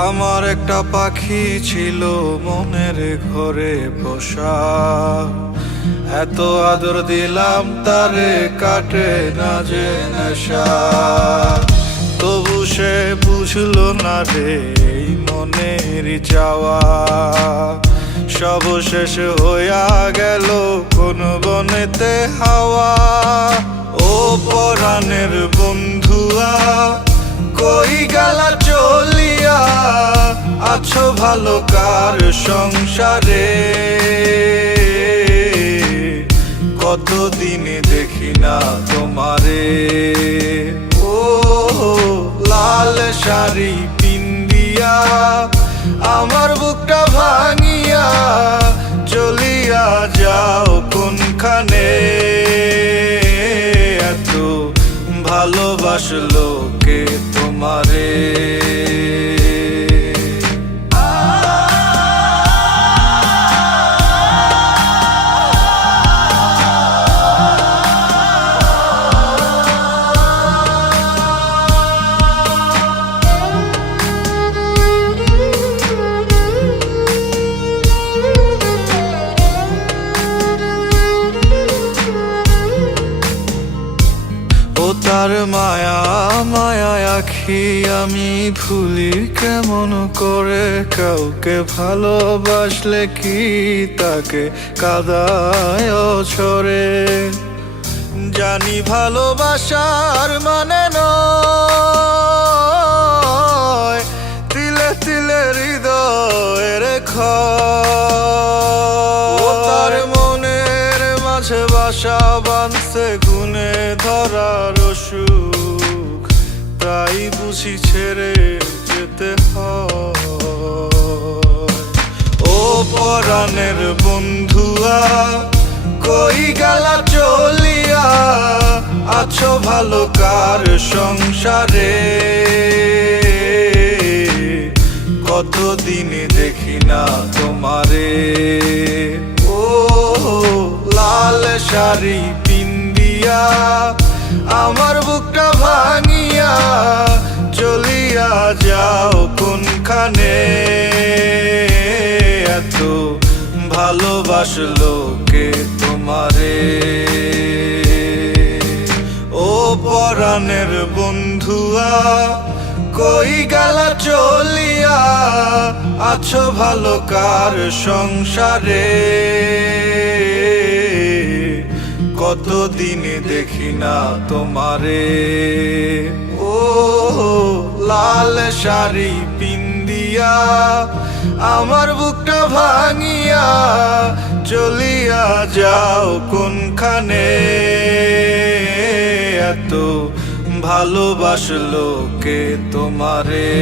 আমার একটা পাখি ছিল মনের ঘরে পোষা, এত আদর দিলাম তারে কাটে না যে নেশা। তবু সে বুঝলো না রে এই মনের চাওয়া, সব শেষ হইয়া গেল কোন বনেতে হাওয়া। ও পরাণের বন্ধুয়া কই গেলা চলিয়া, আছো ভালো কার সংসারে? কতদিন দেখি না তোমারে। ও লাল শাড়ি পিন্দিয়া আমার বুকটা ভাঙিয়া চলিয়া যাও কোনখানে? এত ভালোবাসলো কে তোমারে? তার মায়া মায়া আখি আমি ভুলি কেমন করে? কাউকে ভালোবাসলে কি তাকে কাদায় ছড়ে? জানি ভালোবাসার মানে নয় তিলে তিলে হৃদয়ের ক্ষয়। তার মনের মাঝে বাসা বাঁধছে গুনে ধরার সুখ, তাই বুঝি ছেড়ে যেতে হয়। ও পরাণের বন্ধুয়া কই গেলা চলিয়া, আছো ভালো কার সংসারে? কতদিন দেখি না তোমারে। ও লাল শাড়ি পিন্দিয়া আমার বুকটা ভাঙিয়া চলিয়া যাও কোনখানে? এত ভালোবাসলো কে তোমারে? ও পরাণের বন্ধুয়া কই গেলা চলিয়া, আছো ভালো কার সংসারে? কতদিন দেখি না তোমারে। ও লাল শাড়ি পিন্দিয়া আমার বুকটা ভাঙিয়া চলিয়া যাও কোনখানে? এত ভালোবাসলো কে তোমারে?